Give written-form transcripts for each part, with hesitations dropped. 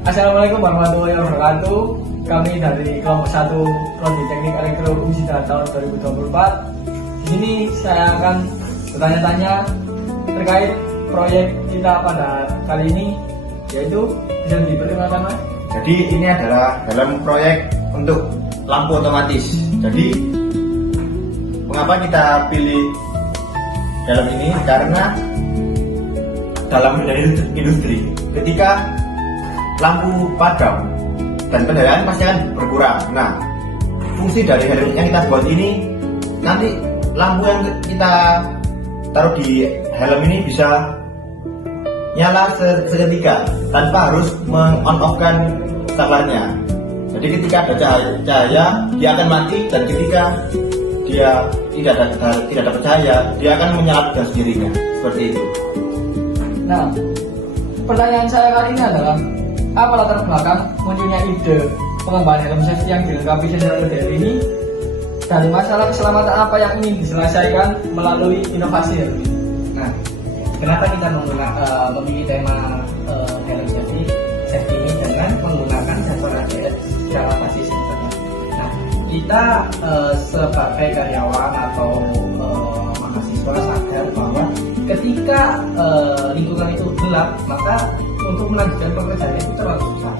Assalamualaikum warahmatullahi wabarakatuh. Kami dari kelompok 1 Prodi Teknik Elektro Unsita tahun 2024. Di sini saya akan bertanya-tanya terkait proyek kita pada kali ini, yaitu bisa diperkenalkan Mas? Jadi ini adalah dalam proyek untuk lampu otomatis. Jadi mengapa kita pilih dalam ini? Karena dalam industri ketika lampu padam dan pencahayaan pasti akan berkurang. Nah, fungsi dari helm yang kita buat ini, nanti lampu yang kita taruh di helm ini bisa nyala seketika tanpa harus meng-on-off-kan saklarnya. Jadi ketika ada cahaya, dia akan mati, dan ketika dia tidak ada cahaya, dia akan menyala dengan sendirinya. Seperti itu. Nah, pertanyaan saya kali ini adalah apa latar belakang munculnya ide pengembangan helm safety yang dilengkapi sensor LDR ini, dan masalah keselamatan apa yang ingin diselesaikan melalui inovasi helm ini? Nah, kenapa kita memilih tema helm safety ini dengan menggunakan sensor ABS secara basis sensornya? Nah, kita sebagai karyawan atau mahasiswa sadar bahwa ketika lingkungan itu gelap, maka untuk melanjutkan pekerjaan itu terlalu susah.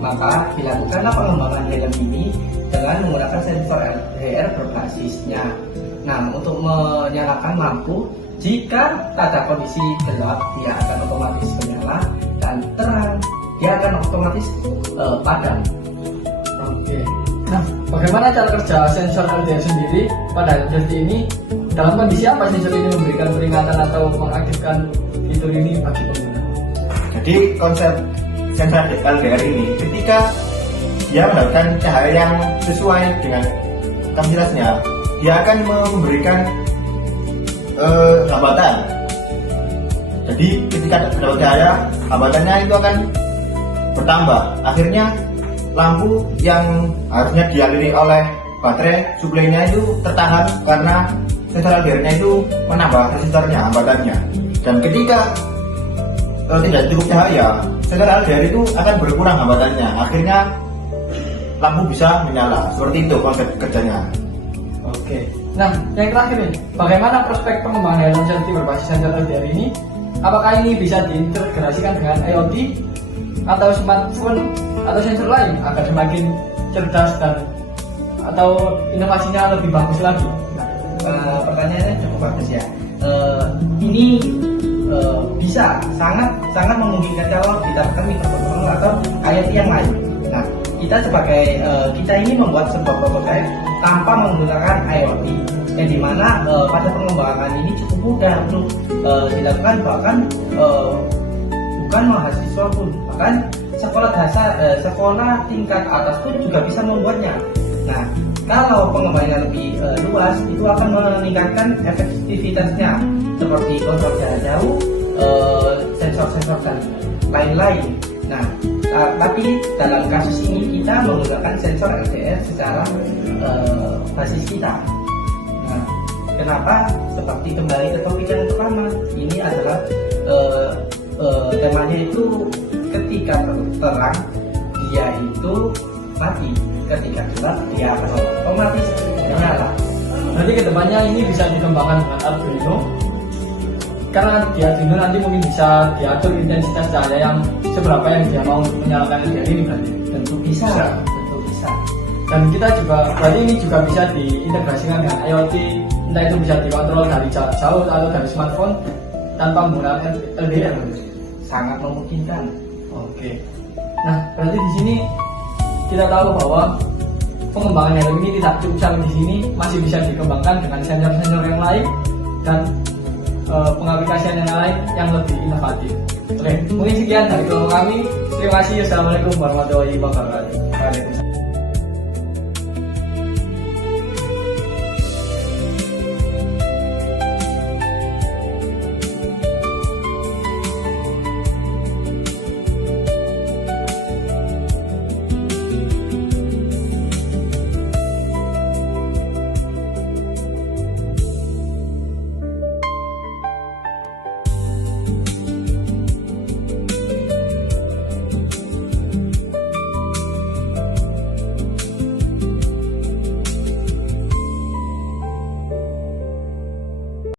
Maka dilakukanlah pengembangan helm ini dengan menggunakan sensor LDR berbasisnya. Nah, untuk menyalakan lampu, jika ada kondisi gelap, dia akan otomatis menyala, dan terang, dia akan otomatis padam. Oke. Nah, bagaimana cara kerja sensor LDR sendiri pada helm safety ini? Dalam kondisi apa sensor ini memberikan peringatan atau mengaktifkan fitur ini bagi pengguna? Jadi konsep sensor LDR ini, ketika dia mendapatkan cahaya yang sesuai dengan kapasitasnya, dia akan memberikan hambatan. Jadi ketika terdapat cahaya, hambatannya itu akan bertambah. Akhirnya lampu yang harusnya dialiri oleh baterai suplainya itu tertahan karena sensor LDR-nya itu menambah resistornya, hambatannya. Dan ketika tidak cukup cahaya, sensor LDR itu akan berkurang hambatannya. Akhirnya lampu bisa menyala. Seperti itu konsep kerjanya. Oke. Nah, yang terakhir nih, bagaimana prospek pengembangan helm safety berbasis sensor LDR ini? Apakah ini bisa diintegrasikan dengan IoT atau smartphone atau sensor lain agar semakin cerdas dan atau inovasinya lebih bagus lagi? Pertanyaannya cukup bagus ya. Ini bisa sangat memungkinkan kalau diterapkan mikrokontroler atau IoT yang lain. Nah, kita ini membuat sebuah prototipe tanpa menggunakan IoT, yang dimana pada pengembangan ini cukup mudah untuk dilakukan, bahkan bukan mahasiswa pun, bahkan sekolah tingkat atas pun juga bisa membuatnya. Nah, kalau pengembangannya lebih luas, itu akan meningkatkan efektivitasnya seperti kontrol jarak jauh, sensor-sensor dan lain-lain. Nah, tapi dalam kasus ini kita menggunakan sensor LDR secara basis kita. Nah, kenapa? Seperti kembali ke topik yang pertama, ini adalah temanya itu ketika terang dia itu mati, ketika gelap dia akan otomatis menyala. Berarti kedepannya ini bisa dikembangkan dengan Arduino, karena di Arduino nanti mungkin bisa diatur intensitas cahaya yang seberapa yang dia mau untuk menyalakan LDR ini berarti. Tentu bisa. Dan kita juga berarti ini juga bisa diintegrasikan dengan IoT, entah itu bisa dikontrol dari jarak jauh atau dari smartphone tanpa menggunakan LDR. Sangat memungkinkan. Oke. Nah, berarti di sini kita tahu bahwa pengembangan helm ini tidak cukup sampai di sini, masih bisa dikembangkan dengan sensor-sensor yang lain dan pengaplikasian yang lain yang lebih inovatif. Oke, mungkin sekian dari kelompok kami. Terima kasih. Assalamualaikum warahmatullahi wabarakatuh. Waalaikumsalam.